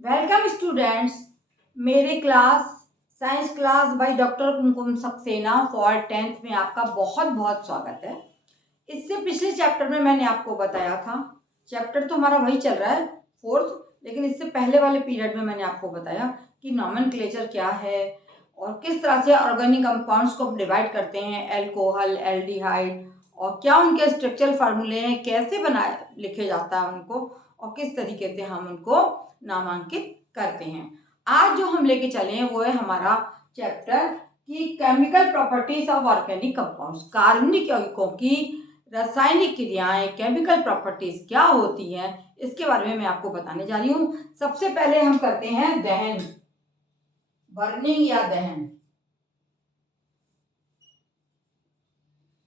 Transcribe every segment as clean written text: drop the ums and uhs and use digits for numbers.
Welcome students, मेरे class science class by doctor Kumkum Saxena for 10th में आपका बहुत बहुत स्वागत है। इससे पिछले चैप्टर में मैंने आपको बताया था, चैप्टर तो हमारा वही चल रहा है फोर्थ, लेकिन इससे पहले वाले पीरियड में मैंने आपको बताया कि नॉमेनक्लेचर क्या है और किस तरह से ऑर्गेनिक कंपाउंड्स को डिवाइड करते हैं, एल्कोहल, एल्डिहाइड, और क्या उनके स्ट्रक्चरल फार्मूले हैं, कैसे बनाए लिखे जाता है उनको और किस तरीके से हम उनको नामांकित करते हैं। आज जो हम लेके चले हैं वो है हमारा चैप्टर कि chemical properties of organic compounds. कार्बनिक यौगिकों की रासायनिक क्रियाएं, केमिकल प्रॉपर्टीज क्या होती हैं, इसके बारे में मैं आपको बताने जा रही हूँ। सबसे पहले हम करते हैं दहन, बर्निंग या दहन।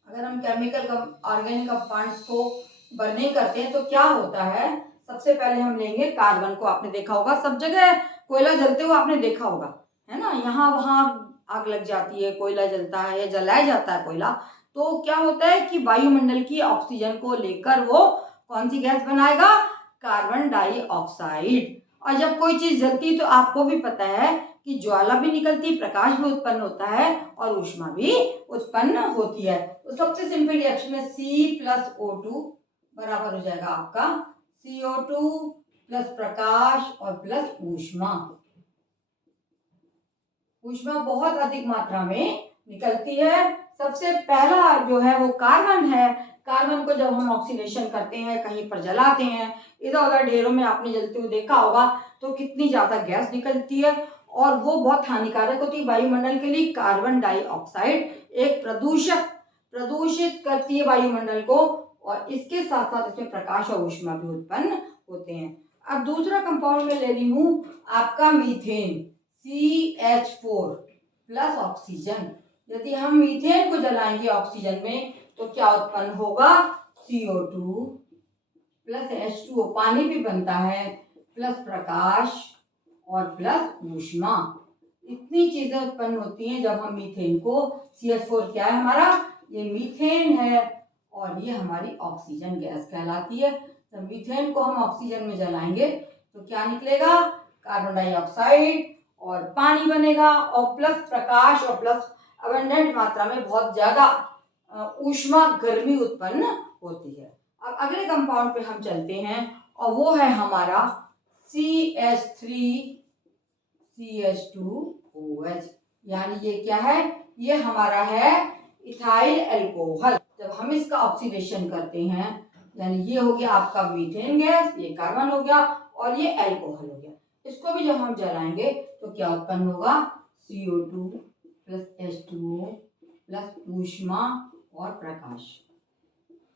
अगर हम केमिकल ऑर्गेनिक कंपाउंड्स को बर्निंग करते हैं तो क्या होता है। सबसे पहले हम लेंगे कार्बन को। आपने देखा होगा सब जगह कोयला जलते हुए आपने देखा होगा, है ना, यहाँ वहाँ आग लग जाती है, कोयला जलता है या जलाया जाता है कोयला, तो क्या होता है कि वायुमंडल की ऑक्सीजन को लेकर वो कौन सी गैस बनाएगा, कार्बन डाइऑक्साइड। और जब कोई चीज जलती तो आपको भी पता है कि ज्वाला भी निकलती, प्रकाश भी उत्पन्न होता है और ऊष्मा भी उत्पन्न होती है। तो सबसे सिंपल रिएक्शन है C+O2 बराबर हो जाएगा आपका CO2 प्लस प्रकाश और प्लस ऊष्मा। ऊष्मा बहुत अधिक मात्रा में निकलती है। सबसे पहला जो है वो कार्बन है। कार्बन को जब हम ऑक्सीडेशन करते हैं, कहीं पर जलाते हैं, इधर उधर ढेरों में आपने जलते हुए देखा होगा, तो कितनी ज्यादा गैस निकलती है और वो बहुत हानिकारक होती है वायुमंडल के लिए। कार्बन डाइऑक्साइड एक प्रदूषित करती है वायुमंडल को और इसके साथ साथ इसमें प्रकाश और ऊष्मा भी उत्पन्न होते हैं। अब दूसरा कंपाउंड में ले रही हूँ आपका मीथेन, CH4 प्लस ऑक्सीजन। यदि हम मीथेन को जलाएंगे ऑक्सीजन में तो क्या उत्पन्न होगा, CO2 प्लस H2O, पानी भी बनता है, प्लस प्रकाश और प्लस ऊष्मा। इतनी चीजें उत्पन्न होती हैं जब हम मीथेन को, CH4 क्या है हमारा, ये मीथेन है और ये हमारी ऑक्सीजन गैस कहलाती है। जब मीथेन को हम ऑक्सीजन में जलाएंगे तो क्या निकलेगा, कार्बन डाइऑक्साइड और पानी बनेगा और प्लस प्रकाश और प्लस अबंडेंट मात्रा में बहुत ज्यादा ऊष्मा, गर्मी उत्पन्न होती है। अब अगले कंपाउंड पे हम चलते हैं और वो है हमारा CH3CH2OH, यानी ये क्या है, ये हमारा है इथाइल एल्कोहल। जब हम इसका ऑक्सीडेशन करते हैं, यानी ये हो गया आपका मीथेन गैस, ये कार्बन हो गया और ये एल्कोहल हो गया। इसको भी जब हम जलाएंगे तो क्या उत्पन्न होगा, CO2 प्लस H2O प्लस ऊष्मा और प्रकाश,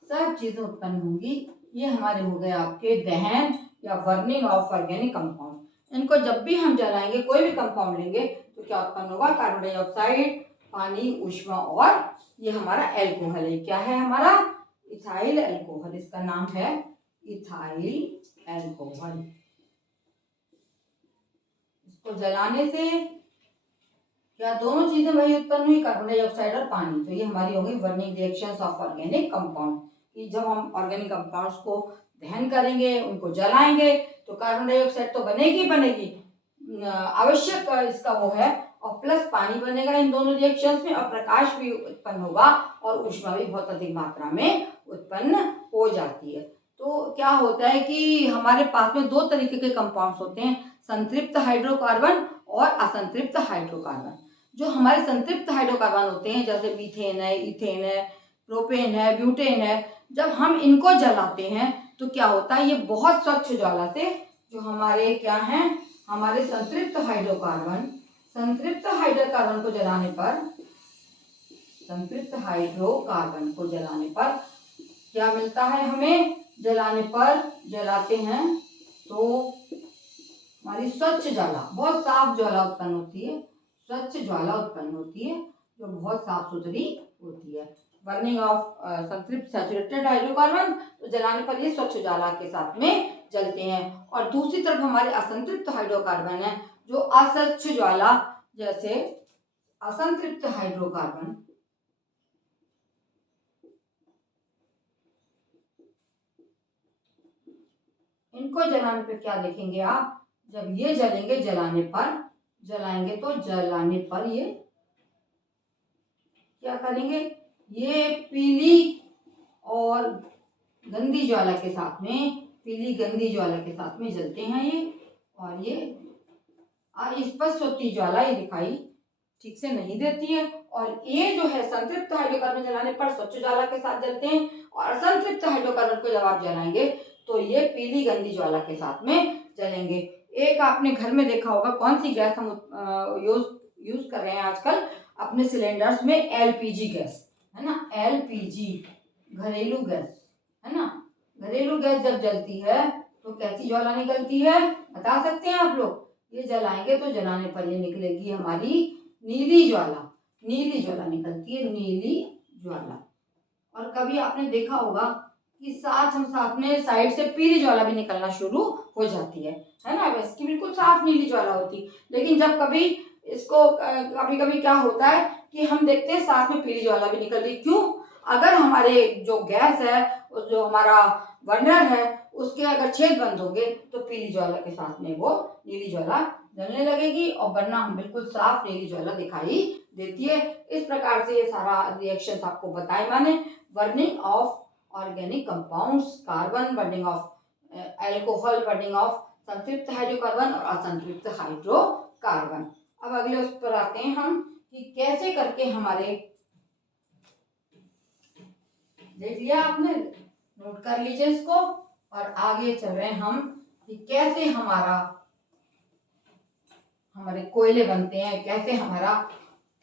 सब चीजें उत्पन्न होंगी। ये हमारे हो गए आपके दहन या बर्निंग ऑफ ऑर्गेनिक कंपाउंड। इनको जब भी हम जलाएंगे, कोई भी कंपाउंड लेंगे तो क्या उत्पन्न होगा, कार्बन डाइऑक्साइड, पानी, ऊष्मा और ये हमारा एल्कोहल है। क्या है हमारा, इथाइल एल्कोहल। इसका नाम है इथाइल एल्कोहल। इसको जलाने से क्या दोनों चीजें वही उत्पन्न हुई, कार्बन डाइऑक्साइड और पानी। तो ये हमारी हो गई burning reactions of organic compound, कि जब हम ऑर्गेनिक कंपाउंड्स को दहन करेंगे, उनको जलाएंगे तो कार्बन डाइऑक्साइड तो बनेगी बनेगी, आवश्यक इसका वो है, और प्लस पानी बनेगा इन दोनों रिएक्शंस में और प्रकाश भी उत्पन्न होगा और ऊष्मा भी बहुत अधिक मात्रा में उत्पन्न हो जाती है। तो क्या होता है कि हमारे पास में दो तरीके के कंपाउंड्स होते हैं, संतृप्त हाइड्रोकार्बन और असंतृप्त हाइड्रोकार्बन। जो हमारे संतृप्त हाइड्रोकार्बन होते हैं, जैसे मीथेन है, इथेन है, प्रोपेन है, ब्यूटेन है, जब हम इनको जलाते हैं तो क्या होता है, ये बहुत स्वच्छ ज्वाला से जो हमारे क्या हैं, हमारे संतृप्त हाइड्रोकार्बन को जलाने पर, संतृप्त हाइड्रोकार्बन को जलाने पर क्या मिलता है हमें, जलाने पर, जलाते हैं तो हमारी स्वच्छ ज्वाला, बहुत साफ ज्वाला उत्पन्न होती है, स्वच्छ ज्वाला उत्पन्न होती है जो बहुत साफ सुथरी होती है। बर्निंग ऑफ संतृप्त सैचुरेटेड हाइड्रोकार्बन, तो जलाने पर ये स्वच्छ ज्वाला के साथ में जलते हैं। और दूसरी तरफ हमारे असंतृप्त हाइड्रोकार्बन है जो अस्वच्छ ज्वाला, जैसे असंतृप्त हाइड्रोकार्बन, इनको जलाने पे क्या देखेंगे आप, जब ये जलेंगे, जलाएंगे तो जलाने पर ये क्या करेंगे, ये पीली और गंदी ज्वाला के साथ में, पीली गंदी ज्वाला के साथ में जलते हैं ये। और ये स्पष्ट होती ज्वाला ये दिखाई ठीक से नहीं देती है। और ये जो है संतृप्त हाइड्रोकार्बन जलाने पर स्वच्छ ज्वाला के साथ जलते हैं, और असंतृप्त हाइड्रोकार्बन को जब आप जलाएंगे तो ये पीली गंदी ज्वाला के साथ में जलेंगे। एक आपने घर में देखा होगा, कौन सी गैस हम यूज कर रहे हैं आजकल अपने सिलेंडर्स में, एलपीजी गैस, है ना, एलपीजी घरेलू गैस, है ना। घरेलू गैस जब जलती है तो कैसी ज्वाला निकलती है, बता सकते हैं आप लोग? ये जलाएंगे तो जलाने पर ये निकलेगी हमारी नीली ज्वाला, नीली ज्वाला निकलती है, नीली ज्वाला। और कभी आपने देखा होगा कि साथ में साइड से पीली ज्वाला भी निकलना शुरू हो जाती है ना। इसकी बिल्कुल साफ नीली ज्वाला होती, लेकिन जब कभी इसको कभी कभी क्या होता है कि हम देखते हैं साथ में पीली ज्वाला भी निकल रही। क्यों? अगर हमारे जो गैस है, जो हमारा बर्नर है, उसके अगर छेद बंद होंगे तो पीली ज्वाला के साथ में वो नीली ज्वाला जलने लगेगी, और वरना हम बिल्कुल साफ नीली ज्वाला दिखाई देती है। इस प्रकार से ये सारा रिएक्शन आपको बताए मैंने। Burning of organic compounds, carbon, burning of alcohol, burning of संतृप्त हाइड्रोकार्बन और असंतृप्त हाइड्रोकार्बन। अब अगले उस पर आते हैं हम कि कैसे करके हमारे, देख लिया आपने, नोट कर लीजिए इसको। और आगे चल रहे हैं हम कि कैसे हमारे कोयले बनते हैं, कैसे हमारा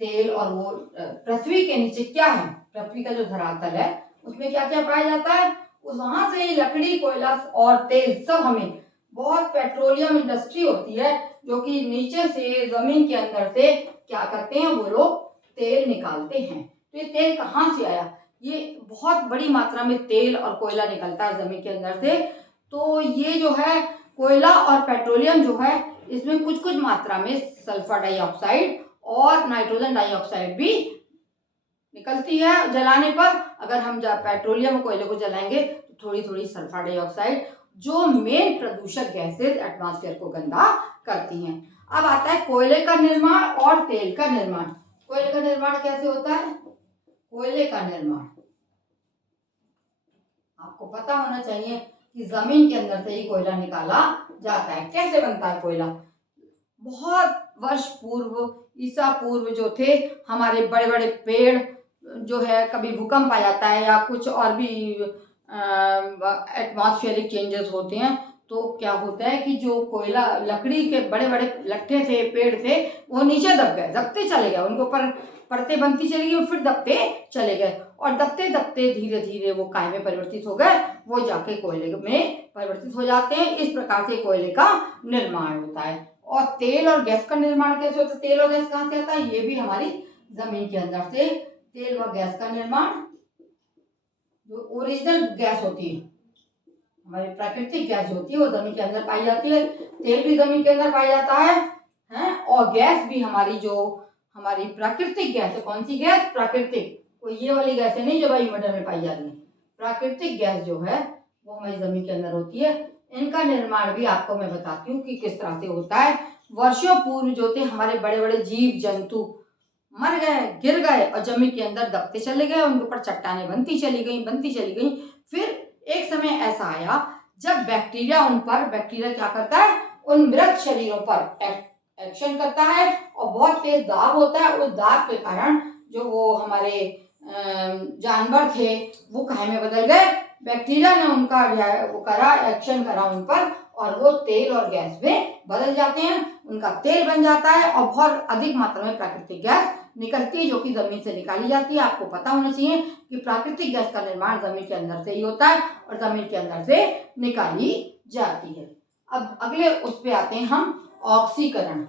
तेल, और वो पृथ्वी के नीचे क्या है, पृथ्वी का जो धरातल है उसमें क्या क्या पाया जाता है, उस वहां से लकड़ी, कोयला और तेल सब हमें, बहुत पेट्रोलियम इंडस्ट्री होती है जो कि नीचे से जमीन के अंदर से क्या करते हैं, वो लोग तेल निकालते हैं। तो ये तेल कहाँ से आया? ये बहुत बड़ी मात्रा में तेल और कोयला निकलता है जमीन के अंदर से। तो ये जो है कोयला और पेट्रोलियम जो है, इसमें कुछ कुछ मात्रा में सल्फर डाइऑक्साइड और नाइट्रोजन डाइऑक्साइड भी निकलती है जलाने पर। अगर हम पेट्रोलियम कोयले को जलाएंगे तो थोड़ी थोड़ी सल्फर डाइऑक्साइड, जो मेन प्रदूषक गैसेज एटमॉस्फेयर को गंदा करती हैं। अब आता है कोयले का निर्माण और तेल का निर्माण। कोयले का निर्माण कैसे होता है? कोयले का निर्माण आपको पता होना चाहिए कि जमीन के अंदर से ही कोयला निकाला जाता है। कैसे बनता है कोयला? बहुत वर्ष पूर्व, ईसा पूर्व जो थे, हमारे बड़े बड़े पेड़ जो है, कभी भूकंप आ जाता है या कुछ और भी एटमॉस्फेरिक चेंजेस होते हैं, तो क्या होता है कि जो कोयला, लकड़ी के बड़े बड़े लट्ठे थे, पेड़ थे, वो नीचे दब गए, दबते चले गए, उनके ऊपर परतें बनती चली गई, फिर दबते चले गए, और दबते दबते धीरे धीरे वो काय में परिवर्तित हो गए, वो जाके कोयले में परिवर्तित हो जाते हैं। इस प्रकार से कोयले का निर्माण होता है। और तेल और गैस का निर्माण कैसे होता है? तेल और गैस कहाँ से आता है? ये भी हमारी जमीन के अंदर से। तेल व गैस का निर्माण, जो ओरिजिनल गैस होती है, हमारी प्राकृतिक गैस होती है, वो जमीन के अंदर पाई जाती है। तेल भी जमीन के अंदर पाया जाता है, और गैस भी हमारी, जो हमारी प्राकृतिक गैस है। कौन सी गैस? प्राकृतिक, कोई ये वाली गैस है नहीं जो वायुमंडल में पाई जाती है। प्राकृतिक गैस जो है वो हमारी जमीन के अंदर होती है। इनका निर्माण भी आपको मैं बताती हूँ कि किस तरह से होता है। वर्षों पूर्व जो थे हमारे बड़े बड़े जीव जंतु मर गए, गिर गए, और जमीन के अंदर दबते चले गए, उनके ऊपर चट्टानें बनती चली गई। फिर एक समय ऐसा आया जब बैक्टीरिया क्या करता है, उन मृत शरीरों पर एक्शन करता है, और बहुत तेज दाब होता है। उस दाब के कारण जो वो हमारे जानवर थे वो काहे में बदल गए। बैक्टीरिया ने उनका वो करा, एक्शन करा उन पर, और वो तेल और गैस में बदल जाते हैं, उनका तेल बन जाता है, और बहुत अधिक मात्रा में प्राकृतिक गैस निकलती है, जो कि जमीन से निकाली जाती है। आपको पता होना चाहिए कि प्राकृतिक गैस का निर्माण जमीन के अंदर से ही होता है, और जमीन के अंदर से निकाली जाती है। अब अगले उस पे आते हैं हम, ऑक्सीकरण।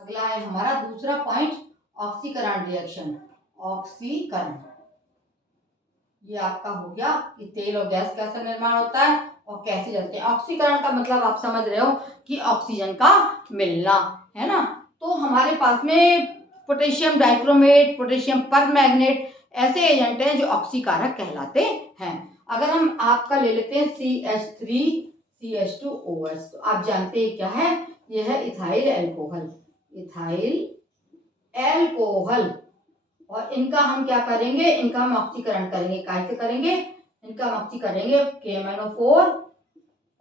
अगला है हमारा दूसरा पॉइंट, ऑक्सीकरण रिएक्शन। ऑक्सीकरण, ये आपका हो गया कि तेल और गैस कैसे निर्माण होता है और कैसे जलते हैं। ऑक्सीकरण का मतलब आप समझ रहे हो कि ऑक्सीजन का मिलना, है ना। तो हमारे पास में पोटेशियम डाइक्रोमेट, पोटेशियम परमैंगनेट ऐसे एजेंट हैं जो ऑक्सीकारक कहलाते हैं। अगर हम आपका ले लेते हैं CH3CH2OH, तो आप जानते हैं क्या है ये है इथाइल एल्कोहल, इथाइल एल्कोहल। और इनका हम क्या करेंगे, इनका हम ऑक्सीकरण करेंगे। कैसे करेंगे, इनका हम ऑक्सी करेंगे KMnO4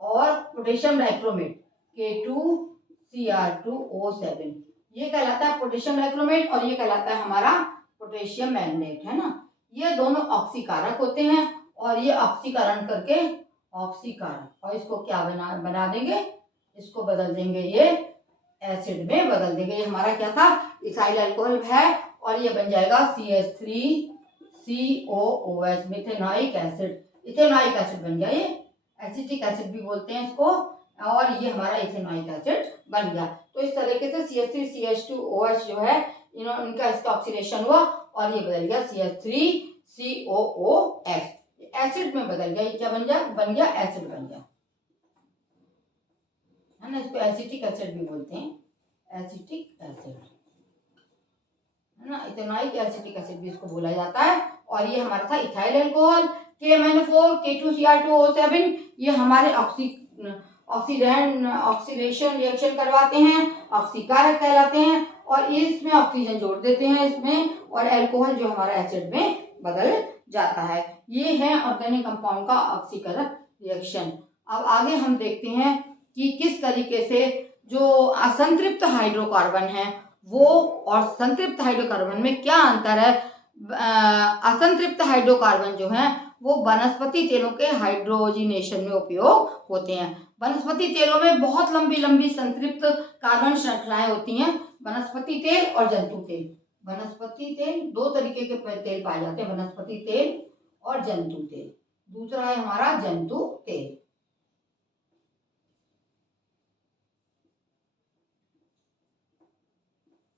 और पोटेशियम डाइक्रोमेट K2Cr2O7, ये कहलाता है पोटेशियम डाइक्रोमेट और ये कहलाता है हमारा पोटेशियम मैग्नेट, है ना। ये दोनों ऑक्सीकारक होते हैं और ये ऑक्सीकरण करके ऑक्सीकारक, और इसको क्या बना देंगे, इसको बदल देंगे, ये एसिड में बदल देंगे। ये हमारा क्या था, इथाइल अल्कोहल है और ये बन जाएगा CH3COOH, methanoic acid, ethanoic acid बन गया। ये एसिटिक एसिड भी बोलते हैं इसको, और ये हमारा इथेनोइक एसिड बन गया। तो इस तरीके से CH3CH2OH जो है, इनका इसका ऑक्सीडेशन हुआ और ये बदल गया CH3COOH, एसिड में बदल गया। ये क्या बन गया एसिड बन गया, है ना। इसको एसिटिक एसिड भी बोलते हैं, एसिटिक एसिड, है ना। इथेनोइक एसिटिक एसिड भी इसको बोला जाता है। और ये हमारा था इथाइल अल्कोहल, KMnO4 K2Cr2O7, ये हमारे ऑक्सीडेशन रिएक्शन करवाते हैं, ऑक्सीकारक कहलाते हैं, और इसमें ऑक्सीजन जोड़ देते हैं इसमें, और अल्कोहल जो हमारा एसिड में बदल जाता है। ये है ऑर्गेनिक कंपाउंड का ऑक्सीकरण रिएक्शन। अब आगे हम देखते हैं कि किस तरीके से जो असंतृप्त हाइड्रोकार्बन है वो और संतृप्त हाइड्रोकार्बन में क्या अंतर है। असंतृप्त हाइड्रोकार्बन जो है वो वनस्पति तेलों के हाइड्रोजिनेशन में उपयोग होते हैं। वनस्पति तेलों में बहुत लंबी लंबी संतृप्त कार्बन श्रृंखलाएं होती हैं, वनस्पति तेल और जंतु तेल। वनस्पति तेल, दो तरीके के तेल पाए जाते हैं, वनस्पति तेल और जंतु तेल। दूसरा है हमारा जंतु तेल।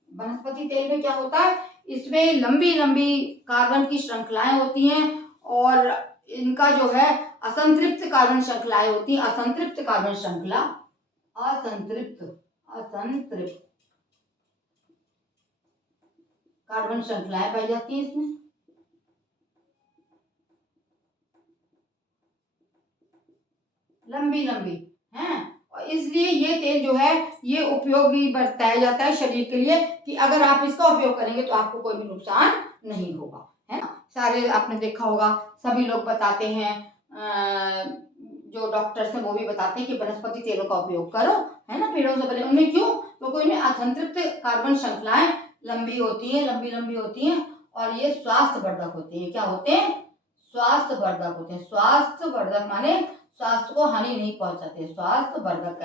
वनस्पति तेल में क्या होता है, इसमें लंबी लंबी कार्बन की श्रृंखलाएं होती हैं और इनका जो है असंतृप्त कार्बन श्रृंखलाएं होती हैं। असंतृप्त कार्बन श्रृंखला, असंतृप्त कार्बन श्रृंखलाएं पाई जाती हैं इसमें। लंबी लंबी हैं, और इसलिए ये तेल जो है ये उपयोगी बताया जाता है शरीर के लिए, कि अगर आप इसका उपयोग करेंगे तो आपको कोई भी नुकसान नहीं होगा, है ना। सारे आपने देखा होगा, सभी लोग बताते हैं, जो डॉक्टर्स हैं वो भी बताते हैं कि वनस्पति तेलों का उपयोग करो, है ना, पेड़ों से बने। उनमें क्यों, क्योंकि उनमें असंतृप्त कार्बन श्रृंखलाएं लंबी होती हैं, लंबी लंबी होती हैं, और ये स्वास्थ्यवर्धक होते हैं। क्या होते हैं, स्वास्थ्यवर्धक होते हैं। स्वास्थ्यवर्धक माने स्वास्थ्य को हानि नहीं पहुंचाते, स्वास्थ्यवर्धक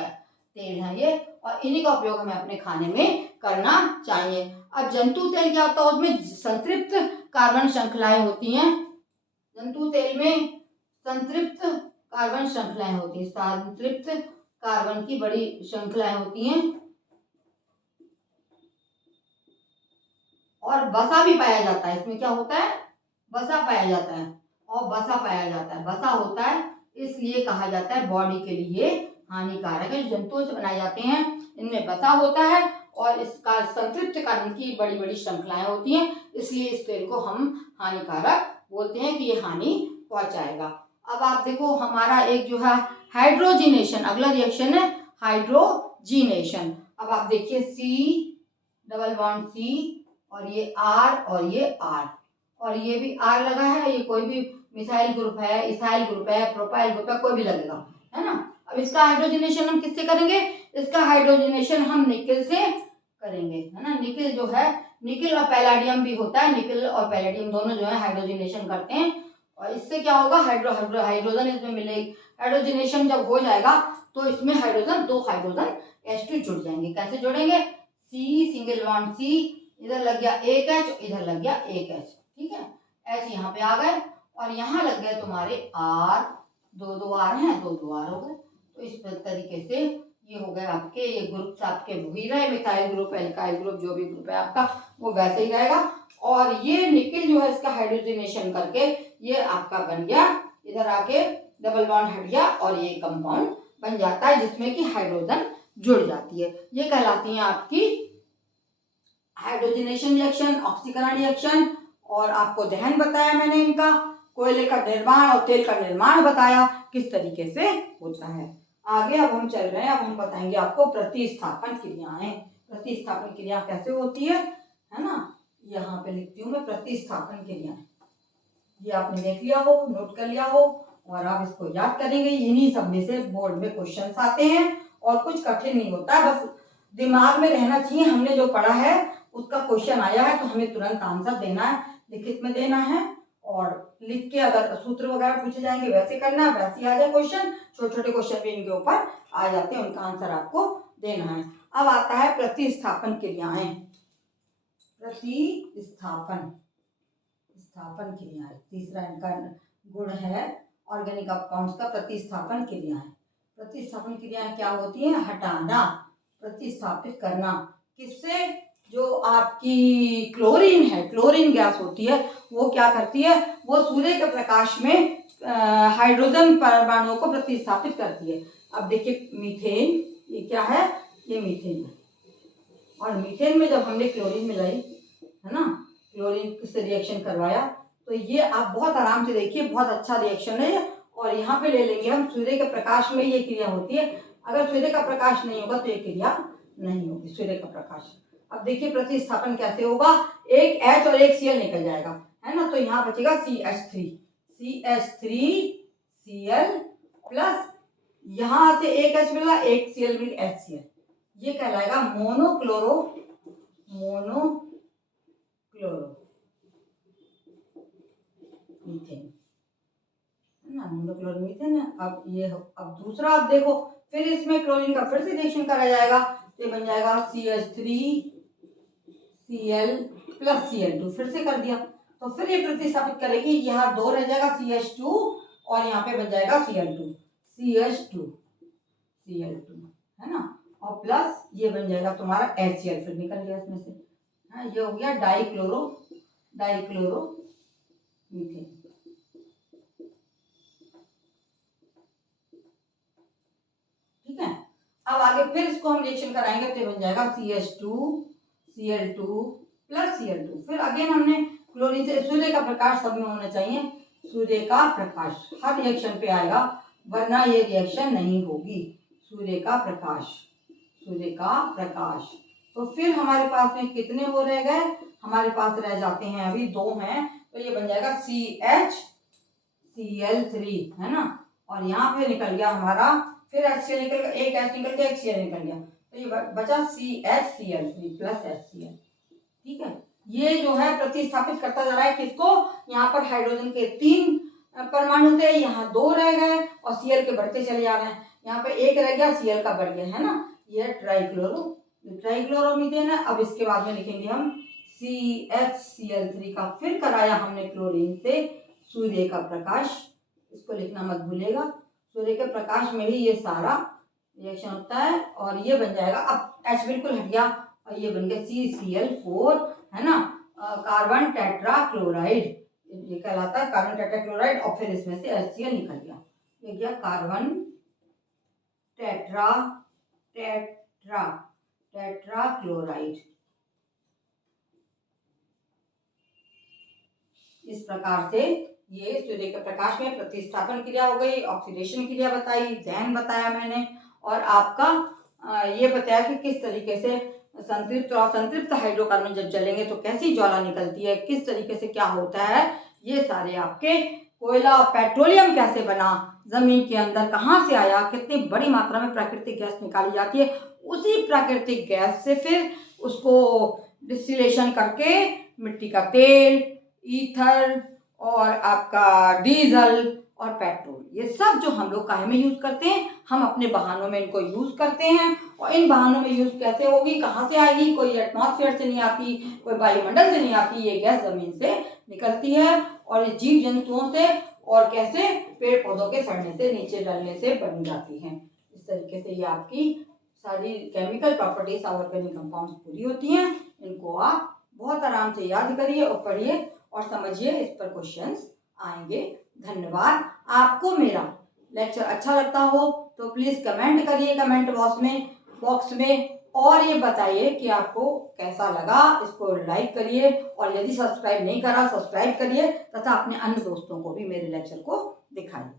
तेल है ये, और इन्हीं का उपयोग हमें अपने खाने में करना चाहिए। अब जंतु तेल क्या होता है, उसमें संतृप्त कार्बन श्रृंखलाएं होती हैं। जंतु तेल में संतृप्त कार्बन श्रृंखलाएं होती हैं, संतृप्त कार्बन की बड़ी श्रृंखलाएं होती हैं, और वसा भी पाया जाता है इसमें। क्या होता है, वसा पाया जाता है, और वसा पाया जाता है, वसा होता है, इसलिए कहा जाता है बॉडी के लिए हानिकारक है। जंतुओं से बनाए जाते हैं, इनमें वसा होता है और इसका संतृप्त कार्बन की बड़ी बड़ी श्रृंखलाएं होती हैं, इसलिए इस तेल को हम हानिकारक बोलते हैं कि ये हानि पहुंचाएगा। अब आप देखो, हमारा एक जो है हाइड्रोजिनेशन, अगला रिएक्शन है हाइड्रोजिनेशन। अब आप देखिए C और ये R और ये R, और ये भी R लगा है, ये कोई भी मिथाइल ग्रुप है, इथाइल ग्रुप है, प्रोपाइल ग्रुप है, कोई भी लगेगा, है ना। अब इसका हाइड्रोजनेशन हम किससे करेंगे, इसका हाइड्रोजनेशन हम निकेल से करेंगे, है ना। निकेल जो है, निकेल और पैलाडियम भी होता है, निकेल और पैलाडियम दोनों जो है हाइड्रोजनेशन करते हैं, और इससे क्या होगा, हाइड्रोजन इसमें मिलेगी। हाइड्रोजनेशन जब हो जाएगा तो इसमें हाइड्रोजन, दो हाइड्रोजन H2 जुड़ जाएंगे। कैसे जुड़ेंगे, C सिंगल बॉन्ड C, इधर लग गया एक H, इधर लग गया एक H, ठीक है। H यहाँ पे आ गए और यहाँ लग गए तुम्हारे R, दो R हैं, दो R हो गए। तो इस तरीके से ये हो गए आपके, ये ग्रुप आपके वही रहे, मिथाइल ग्रुप, एल्काइल ग्रुप, जो भी ग्रुप है आपका वो वैसे ही रहेगा। और ये निकेल जो है इसका हाइड्रोजनेशन करके ये आपका बन गया, इधर आके डबल बॉन्ड हट गया और ये कंपाउंड बन जाता है जिसमें कि हाइड्रोजन जुड़ जाती है। ये कहलाती है आपकी हाइड्रोजनेशन रिएक्शन, ऑक्सीकरण रिएक्शन। और आपको दहन बताया मैंने इनका, कोयले का निर्माण और तेल का निर्माण बताया किस तरीके से होता है। आगे अब हम चल रहे हैं, अब हम बताएंगे आपको प्रतिस्थापन क्रियाएं। प्रतिस्थापन क्रिया कैसे होती है ना, यहाँ पे लिखती हूँ मैं प्रतिस्थापन क्रियाएं। ये आपने देख लिया हो, नोट कर लिया हो और आप इसको याद करेंगे। इन्हीं सब में से बोर्ड में क्वेश्चंस आते हैं और कुछ कठिन नहीं होता है, बस दिमाग में रहना चाहिए हमने जो पढ़ा है उसका क्वेश्चन आया है तो हमें तुरंत आंसर देना है, लिखित में देना है और लिख के अगर सूत्र वगैरह पूछे जाएंगे वैसे करना है, वैसे आ जाए क्वेश्चन। छोटे छोटे क्वेश्चन भी इनके ऊपर आ जाते हैं, उनका आंसर आपको देना है। अब आता है प्रतिस्थापन क्रियाएं। प्रतिस्थापन स्थापन क्रियाएं, तीसरा इनका गुण है ऑर्गेनिक कंपाउंड्स का प्रतिस्थापन क्रियाएं। प्रतिस्थापन क्रियाएं क्या होती हैं? हटाना, प्रतिस्थापित करना। किससे? जो आपकी क्लोरीन है, क्लोरीन गैस होती है, वो क्या करती है? वो सूर्य के प्रकाश में हाइड्रोजन परमाणुओं को प्रतिस्थापित करती है। अब देखिए मीथेन, ये क्या है? ये मीथेन है और मीथेन में जब हमने क्लोरीन मिलाई है ना, क्लोरीन से रिएक्शन करवाया तो ये आप बहुत आराम से देखिए, बहुत अच्छा रिएक्शन है। और यहाँ पे ले लेंगे हम सूर्य के प्रकाश में ये क्रिया होती है। अगर सूर्य का प्रकाश नहीं होगा तो ये क्रिया नहीं होगी, सूर्य का प्रकाश। अब देखिए प्रतिस्थापन कैसे होगा? एक H और एक Cl निकल जाएगा है ना, तो यहाँ बचेगा CH3, CH3Cl प्लस यहाँ से एक H मिला, एक Cl मिल, HCl। ये कहलाएगा मोनोक्लोरो मीथेन है ना, मोनोक्लोरोमीथेन है। अब ये अब दूसरा आप देखो, फिर इसमें क्लोरीन का फिर से रिएक्शन करा जाएगा तो ये बन जाएगा CH3Cl प्लस Cl2, फिर से कर दिया तो फिर ये प्रतिस्थापित करेगी, यहाँ 2 रह जाएगा CH2 और यहाँ पे बन जाएगा Cl2, CH2 है ना, और प्लस ये बन जाएगा तुम्हारा HCl, फिर निकल गया इसमें से। हाँ, ये हो गया डाइक्लोरो मीथेन। ठीक है, अब आगे फिर इसको हम रिएक्शन कराएंगे तो बन जाएगा CH2Cl2 प्लस Cl2। फिर अगेन हमने क्लोरीन से, सूर्य का प्रकाश सब में होना चाहिए, सूर्य का प्रकाश हर रिएक्शन पे आएगा वरना ये रिएक्शन नहीं होगी। सूर्य का प्रकाश तो फिर हमारे पास में कितने वो रह गए? हमारे पास रह जाते हैं अभी 2 हैं, तो ये बन जाएगा CHCl3 है ना, और यहाँ पे निकल गया हमारा, फिर HCl निकल गया, एक H निकल गया, एक Cl निकल गया, तो ये बचा CHCl3 प्लस HCl। ठीक है, ये जो है प्रतिस्थापित करता जा रहा है किसको? यहाँ पर हाइड्रोजन के 3 परमाणु थे, यहाँ 2 रह गए और Cl के बढ़ते चले जा रहे हैं, यहाँ पे एक रह गया, Cl का बढ़ गया है ना, ये ट्राइक्लोरोमीथेन है। अब इसके बाद में लिखेंगे हम CHCl3 का, फिर कराया हमने क्लोरीन से सूर्य का प्रकाश, इसको लिखना मत भूलेगा, सूर्य के प्रकाश में ही ये सारा रिएक्शन होता है और ये बन जाएगा। अब H बिल्कुल हट गया और ये बन गया CCl4 है ना, कार्बन टेट्राक्लोराइड, ये कहलाता है कार्बन टेट्राक्लोराइड, और फिर इसमें से HCl निकल गया, ये गया कार्बन टेट्राक्लोराइड। इस प्रकार से ये सूर्य के प्रकाश में प्रतिस्थापन क्रिया हो गई, ऑक्सीडेशन क्रिया बताई, जैन बताया मैंने, और आपका ये बताया कि किस तरीके से संतृप्त और असंतृप्त हाइड्रोकार्बन जब जलेंगे तो कैसी ज्वाला निकलती है, किस तरीके से क्या होता है, ये सारे आपके कोयला पेट्रोलियम कैसे बना, जमीन के अंदर कहाँ से आया, कितनी बड़ी मात्रा में प्राकृतिक गैस निकाली जाती है, उसी प्राकृतिक गैस से फिर उसको डिस्टिलेशन करके मिट्टी का तेल, ईथर और आपका डीजल और पेट्रोल, ये सब जो हम लोग काहे में यूज करते हैं, हम अपने वाहनों में इनको यूज करते हैं। और इन वाहनों में यूज कैसे होगी, कहाँ से आएगी? कोई एटमॉस्फेयर से नहीं आती, कोई वायुमंडल से नहीं आती, ये गैस जमीन से निकलती है और ये जीव जंतुओं से और कैसे पेड़ पौधों के सड़ने से, नीचे डलने से बन जाती है। इस तरीके से ये आपकी सारी केमिकल प्रॉपर्टीज ऑर्गेनिक कंपाउंड्स पूरी होती हैं। इनको आप बहुत आराम से याद करिए और पढ़िए और समझिए, इस पर क्वेश्चंस आएंगे। धन्यवाद। आपको मेरा लेक्चर अच्छा लगता हो तो प्लीज कमेंट करिए कमेंट बॉक्स में और ये बताइए कि आपको कैसा लगा, इसको लाइक करिए और यदि सब्सक्राइब नहीं करा सब्सक्राइब करिए तथा अपने अन्य दोस्तों को भी मेरे लेक्चर को दिखाइए।